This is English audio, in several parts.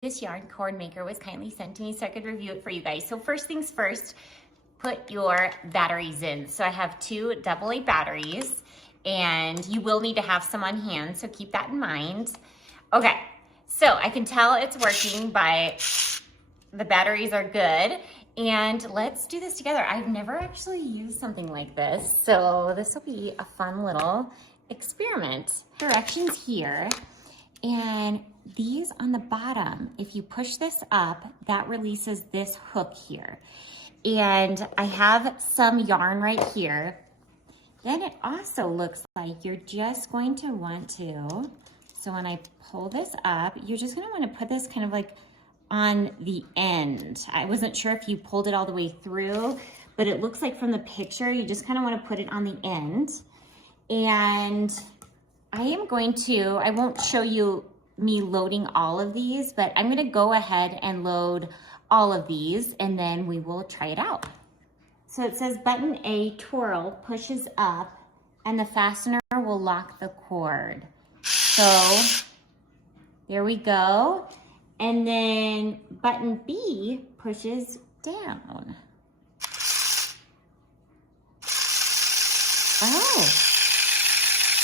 This yarn cord maker was kindly sent to me so I could review it for you guys. So first things first, put your batteries in. So I have two AA batteries, and you will need to have some on hand, so keep that in mind. Okay, so I can tell it's working by the batteries are good. And let's do this together. I've never actually used something like this, so this will be a fun little experiment. Directions here, and these on the bottom, if you push this up, that releases this hook here. And I have some yarn right here. Then it also looks like you're just going to want to, so when I pull this up, you're just gonna wanna put this kind of like on the end. I wasn't sure if you pulled it all the way through, but it looks like from the picture, you just kind of want to put it on the end. And I won't show you me loading all of these, but I'm going to go ahead and load all of these, and then we will try it out. So it says button A, twirl, pushes up, and the fastener will lock the cord. So there we go. And then button B pushes down.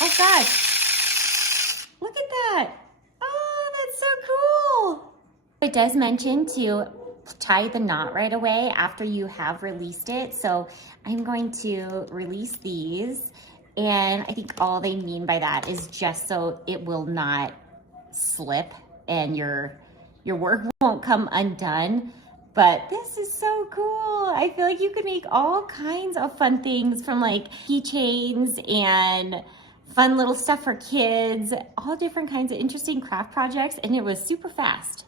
Oh gosh, look at that. Oh, that's so cool. It does mention to tie the knot right away after you have released it. So I'm going to release these, and I think all they mean by that is just so it will not slip and your work won't come undone. But this is so cool. I feel like you could make all kinds of fun things, from like keychains and fun little stuff for kids, all different kinds of interesting craft projects, and it was super fast.